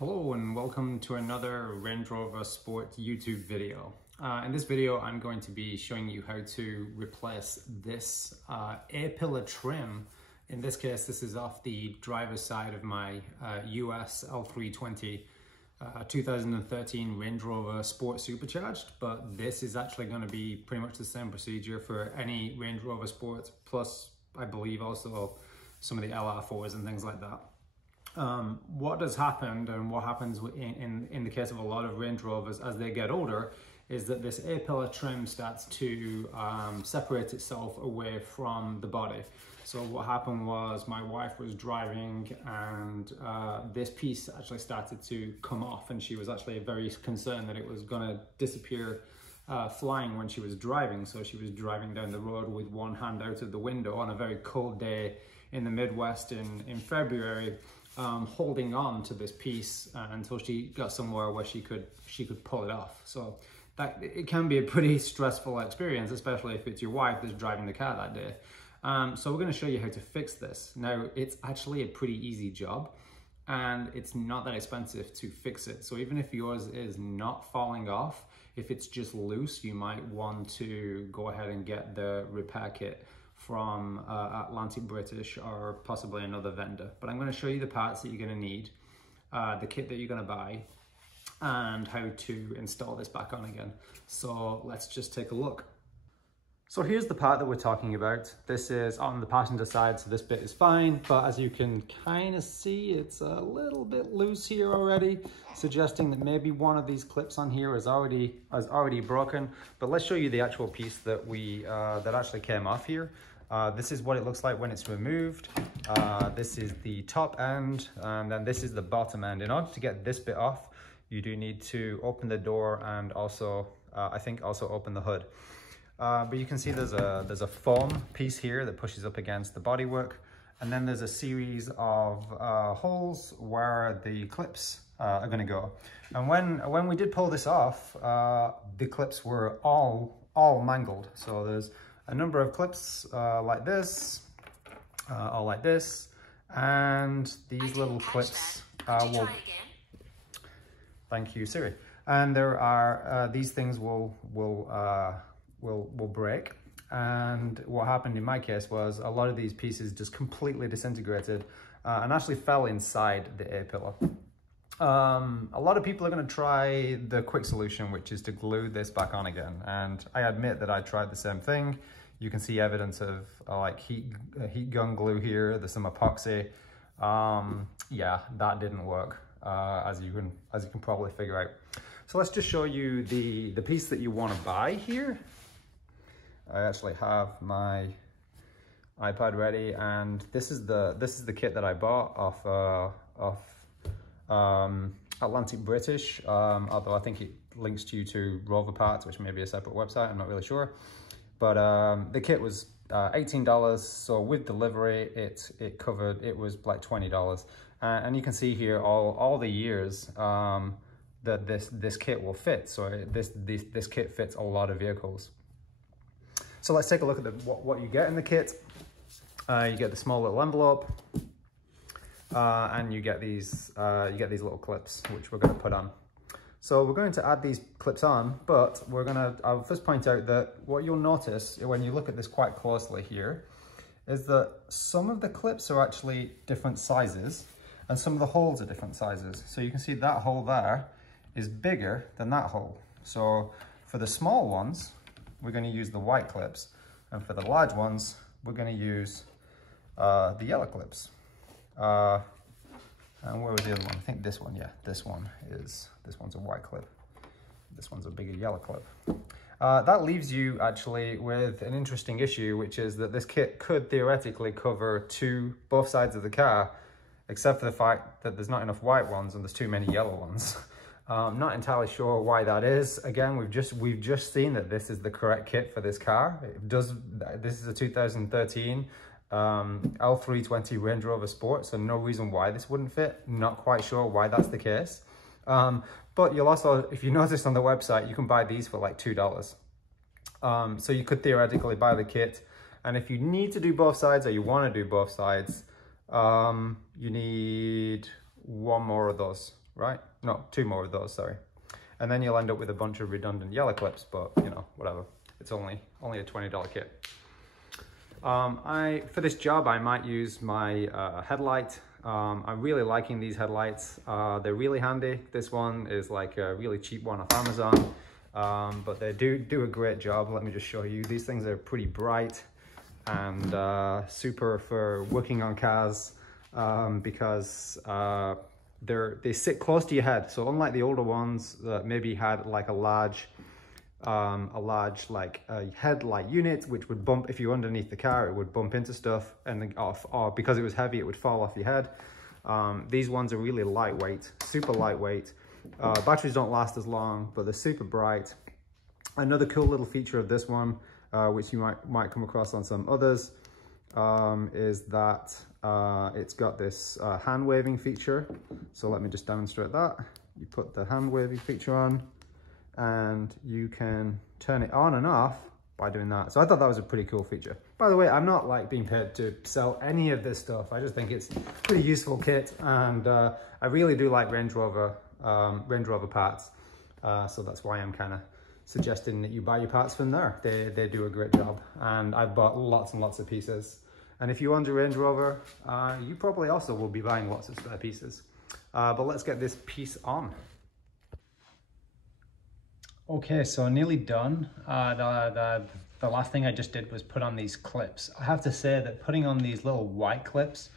Hello and welcome to another Rover Sport YouTube video. In this video I'm going to be showing you how to replace this A-pillar trim. In this case this is off the driver's side of my US L320 2013 Range Rover Sport Supercharged, but this is actually going to be pretty much the same procedure for any Range Rover Sport, plus I believe also some of the LR4s and things like that. What has happened and what happens in the case of a lot of Range Rovers as they get older is that this A-pillar trim starts to separate itself away from the body. So what happened was my wife was driving and this piece actually started to come off, and she was actually very concerned that it was going to disappear flying when she was driving. So she was driving down the road with one hand out of the window on a very cold day in the Midwest in February, holding on to this piece until she got somewhere where she could pull it off. So that it can be a pretty stressful experience, especially if it's your wife that's driving the car that day. So we're going to show you how to fix this. Now, it's actually a pretty easy job and it's not that expensive to fix it. So even if yours is not falling off, if it's just loose, you might want to go ahead and get the repair kit from Atlantic British or possibly another vendor. But I'm going to show you the parts that you're going to need, the kit that you're going to buy, and how to install this back on again. So let's just take a look. So here's the part that we're talking about. This is on the passenger side, so this bit is fine, but as you can kind of see, it's a little bit loose here already, suggesting that maybe one of these clips on here is already broken. But let's show you the actual piece that that actually came off here. This is what it looks like when it's removed. This is the top end, and then this is the bottom end. In order to get this bit off, you do need to open the door and also, I think, also open the hood. But you can see there's a foam piece here that pushes up against the bodywork, and then there's a series of holes where the clips are going to go. And when we did pull this off, the clips were all mangled. So there's a number of clips like this, or like this, and these little clips will. Thank you, Siri. And there are these things will break. And what happened in my case was a lot of these pieces just completely disintegrated and actually fell inside the A-pillar. A lot of people are going to try the quick solution, which is to glue this back on again. And I admit that I tried the same thing. You can see evidence of like heat gun glue here. There's some epoxy. Yeah, that didn't work, as you can probably figure out. So let's just show you the piece that you want to buy here. I actually have my iPad ready, and this is the kit that I bought off Atlantic British, although I think it links you to Rover Parts, which may be a separate website, I'm not really sure. But the kit was $18, so with delivery it was like $20. And you can see here all the years that this kit will fit. So this kit fits a lot of vehicles. So let's take a look at what you get in the kit. You get the small little envelope, and you get these little clips, which we're going to put on. So we're going to add these clips on, but I'll first point out that what you'll notice when you look at this quite closely here is that some of the clips are actually different sizes, and some of the holes are different sizes. So you can see that hole there is bigger than that hole. So for the small ones, we're going to use the white clips, and for the large ones, we're going to use the yellow clips. And where was the other one? I think this one, yeah, this one's a white clip. This one's a bigger yellow clip. That leaves you actually with an interesting issue, which is that this kit could theoretically cover both sides of the car, except for the fact that there's not enough white ones and there's too many yellow ones. I'm not entirely sure why that is. Again, we've just seen that this is the correct kit for this car. This is a 2013 L320 Range Rover Sport, so no reason why this wouldn't fit. Not quite sure why that's the case. But you'll also, if you notice on the website, you can buy these for like $2. So you could theoretically buy the kit, and if you need to do both sides or you want to do both sides, you need one more of those. right? No, 2 more of those, sorry. And then you'll end up with a bunch of redundant yellow clips, but you know, whatever. It's only a $20 kit. For this job, I might use my headlight. I'm really liking these headlights. They're really handy. This one is like a really cheap one off Amazon, but they do a great job. Let me just show you. These things are pretty bright and super for working on cars because they sit close to your head. So unlike the older ones that maybe had like a large like headlight unit, which would bump if you're underneath the car, it would bump into stuff, and or because it was heavy, it would fall off your head. These ones are really lightweight, super lightweight. Batteries don't last as long, but they're super bright. Another cool little feature of this one, which you might come across on some others, is that it's got this hand waving feature. So let me just demonstrate that. You put the hand waving feature on, and you can turn it on and off by doing that. So I thought that was a pretty cool feature. By the way, I'm not like being paid to sell any of this stuff. I just think it's a pretty useful kit, and I really do like Range Rover parts. So that's why I'm kind of suggesting that you buy your parts from there. They do a great job, and I've bought lots and lots of pieces. And if you own a Range Rover, you probably also will be buying lots of spare pieces. But let's get this piece on. Okay, so nearly done. The last thing I just did was put on these clips. I have to say that putting on these little white clips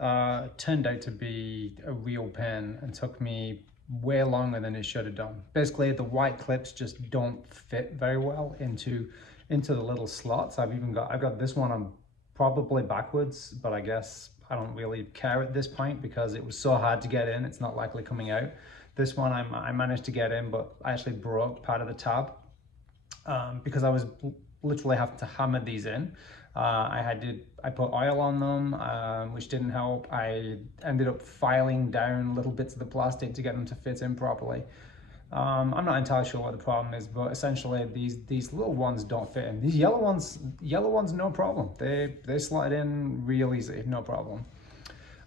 turned out to be a real pain and took me way longer than it should have done. Basically, the white clips just don't fit very well into the little slots. I've got this one on probably backwards, but I guess I don't really care at this point because it was so hard to get in, it's not likely coming out. This one I managed to get in, but I actually broke part of the tab because I was literally having to hammer these in. I put oil on them, which didn't help. I ended up filing down little bits of the plastic to get them to fit in properly. I'm not entirely sure what the problem is, but essentially these little ones don't fit in. These yellow ones, no problem. They slide in real easy, no problem.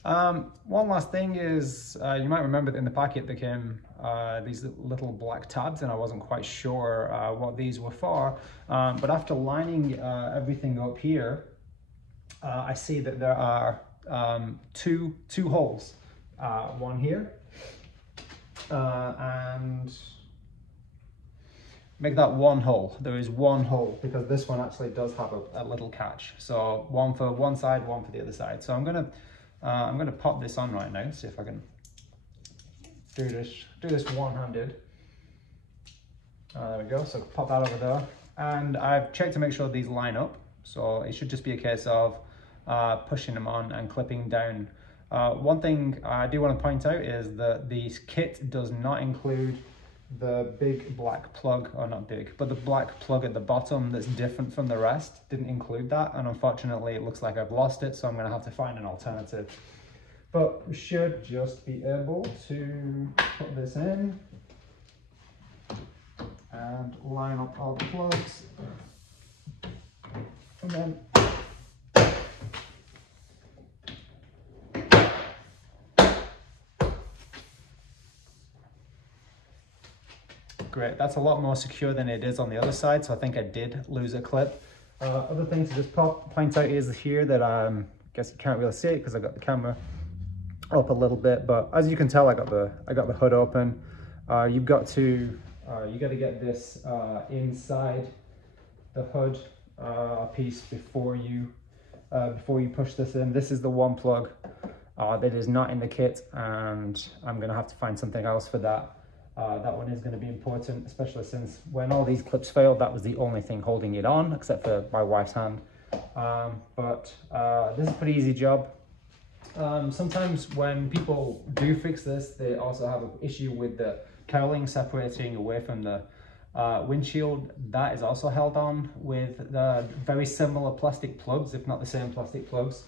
One last thing is, you might remember that in the packet there came these little black tabs, and I wasn't quite sure what these were for. But after lining everything up here, I see that there are two holes. One here, and make that one hole. There is one hole because this one actually does have a little catch. So one for one side, one for the other side. So I'm gonna pop this on right now, see if I can do this one-handed. There we go, so pop that over there. And I've checked to make sure these line up. So it should just be a case of pushing them on and clipping down. One thing I do want to point out is that the kit does not include the big black plug, or not big, but the black plug at the bottom that's different from the rest. Didn't include that, and unfortunately it looks like I've lost it, so I'm going to have to find an alternative. But we should just be able to put this in and line up all the plugs, and then great, that's a lot more secure than it is on the other side, so I think I did lose a clip. Other thing to just point out is here that I guess you can't really see it because I got the camera up a little bit, but as you can tell, I got the hood open. You got to get this inside the hood piece before you push this in. This is the one plug that is not in the kit, and I'm gonna have to find something else for that. That one is going to be important, especially since when all these clips failed, that was the only thing holding it on, except for my wife's hand. But this is a pretty easy job. Sometimes when people do fix this, they also have an issue with the cowling separating away from the windshield. That is also held on with the very similar plastic plugs, if not the same plastic plugs.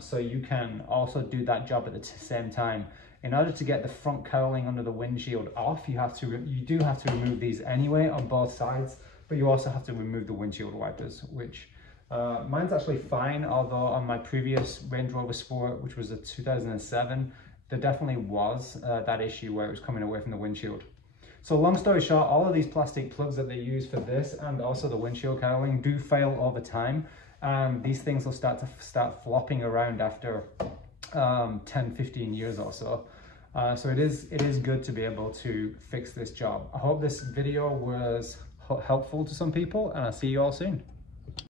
So you can also do that job at the same time. In order to get the front cowling under the windshield off, you do have to remove these anyway on both sides, but you also have to remove the windshield wipers, which mine's actually fine, although on my previous Range Rover Sport, which was a 2007, there definitely was that issue where it was coming away from the windshield. So long story short, all of these plastic plugs that they use for this and also the windshield cowling do fail over time. These things will start flopping around after 10-15 years or so. So it is good to be able to fix this job. I hope this video was helpful to some people, and I'll see you all soon.